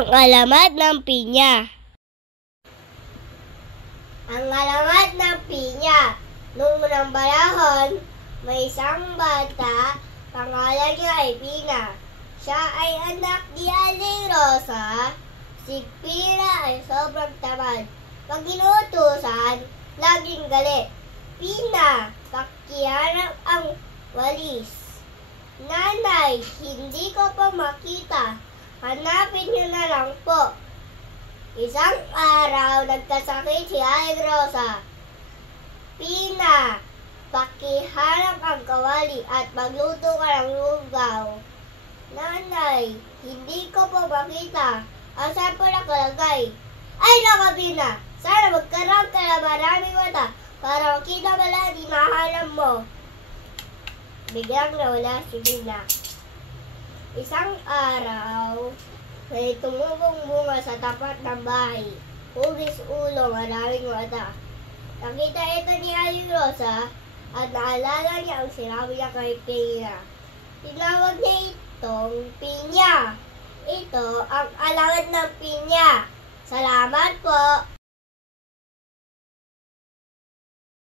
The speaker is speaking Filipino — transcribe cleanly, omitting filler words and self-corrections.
Ang alamat ng pinya. Ang alamat ng pinya. Noong unang panahon, may isang bata, pangalan niya ay Pina. Siya ay anak ni Aling Rosa. Si Pina ay sobrang tamad. Pag inuutusan, laging galit. Pina, pakihanap ang walis. Nanay, hindi ko pa makita. Hanapin niyo na lang po. Isang araw, nagkasakit si Aling Rosa. Pina, pakihanap ang kawali at magluto ka ng lugaw. Nanay, hindi ko pa makita. Asan po nakalagay? Ay, naka Pina! Sana magkaroon ka na maraming mata para makita mo lang hinahanap mo. Biglang nawala si Pina. Isang araw, may tumubong bunga sa tapat ng bahay. Hugis ulo, maraming mata. Nakita ito ni Aling Rosa at naalala niya ang sinabi niya kay Pina. Tinawag niya itong pinya. Ito ang alamat ng pinya. Salamat po!